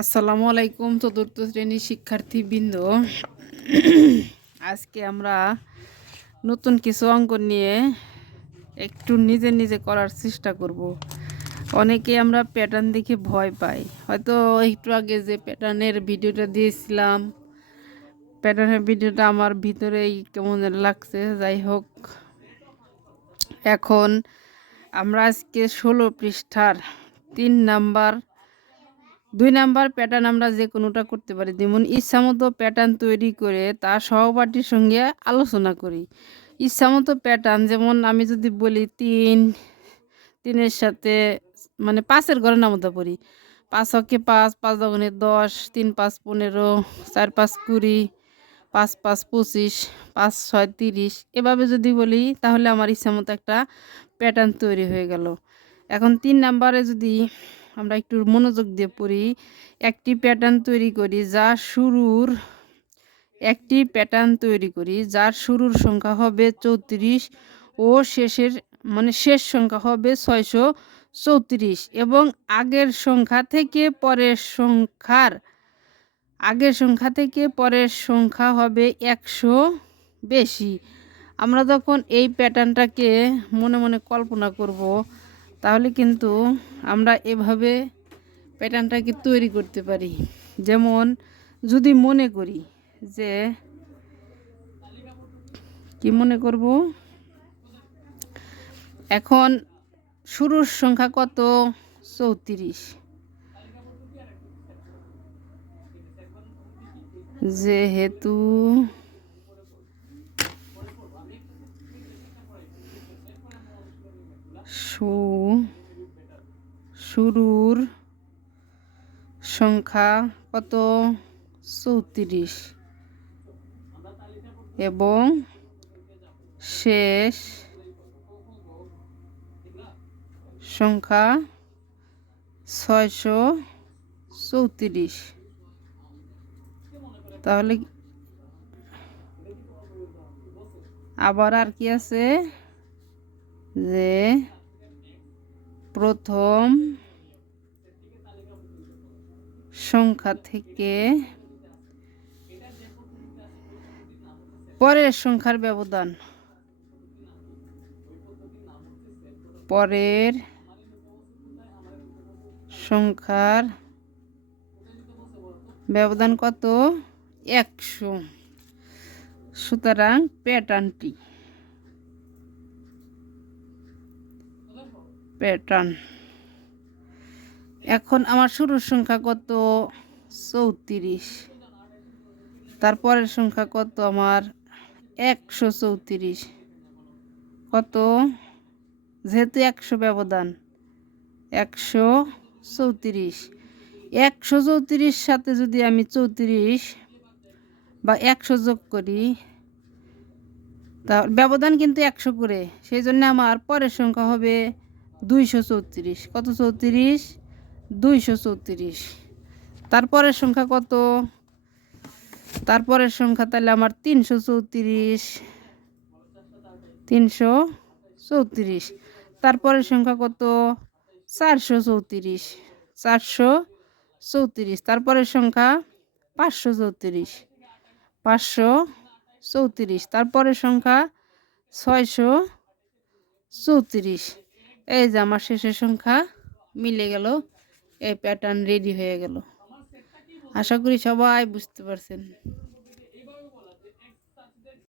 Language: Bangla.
আসসালামু আলাইকুম চতুর্থ শ্রেণীর শিক্ষার্থীবৃন্দ। আজকে আমরা নতুন কিছু অঙ্ক নিয়ে একটু নিজে নিজে করার চেষ্টা করব। অনেকে আমরা প্যাটার্ন দেখে ভয় পাই, হয়তো একটু আগে যে প্যাটার্নের ভিডিওটা দিয়েছিলাম, প্যাটার্নের ভিডিওটা আমার ভিতরেই কেমন যেন লাগছে। যাই হোক, এখন আমরা আজকে 16 পৃষ্ঠার 2 নাম্বার প্যাটার্ন আমরা যে কোনোটা করতে পারি। যেমন ইচ্ছামতো প্যাটার্ন তৈরি করে তা সহপাঠীর সঙ্গে আলোচনা করি। ইচ্ছামতো প্যাটার্ন, যেমন আমি যদি বলি 3 সাথে মানে 5-এর ঘরে নামতা পড়ি। 5 হকে 5, 5 দগুণে 10, 3 5 15, 4 5 20, 5 5 25, 5 6 30। এভাবে যদি বলি তাহলে আমার ইচ্ছামতো একটা প্যাটার্ন তৈরি হয়ে গেল। এখন 3 নাম্বারে যদি আমরা একটু মনোযোগ দিয়ে পড়ি, একটি প্যাটার্ন তৈরি করি যার শুরুর সংখ্যা হবে 34 ও শেষ সংখ্যা হবে 634 এবং আগের সংখ্যা থেকে পরের সংখ্যা হবে 100 বেশি। আমরা যখন এই প্যাটার্নটাকে মনে মনে কল্পনা করব, তাহলে কিন্তু আমরা এভাবে প্যাটার্নটাকে তৈরি করতে পারি। যেমন যদি মনে করি যে কি মনে করব, এখন শুরুর সংখ্যা কত? 34। যেহেতু শুরুর সংখ্যা কত? 34 এবং শেষ সংখ্যা 634। তাহলে আবার আর কি আছে, যে প্রথম সংখ্যা থেকে পরের সংখ্যার ব্যবধান, পরের সংখ্যার ব্যবধান কত? 100। সুতরাং প্যাটার্ন এখন আমার শুরুর সংখ্যা কত? 34। তারপরের সংখ্যা কত? আমার 134। কত? যেহেতু 100 ব্যবধান, 134। 134 সাথে যদি আমি 34 বা 100 যোগ করি, তা ব্যবধান কিন্তু 100 করে, সেই জন্য আমার পরের সংখ্যা হবে 234। কত? 34, 234। তারপরের সংখ্যা কত? তারপরের সংখ্যা তাহলে আমার 334, 334। তারপরের সংখ্যা কত? 434, 434। তারপরের সংখ্যা 534, 534। তারপরের সংখ্যা 634। এই যে আমার শেষের সংখ্যা মিলে গেল, এই প্যাটার্ন রেডি হয়ে গেল। আশা করি সবাই বুঝতে পারছেন।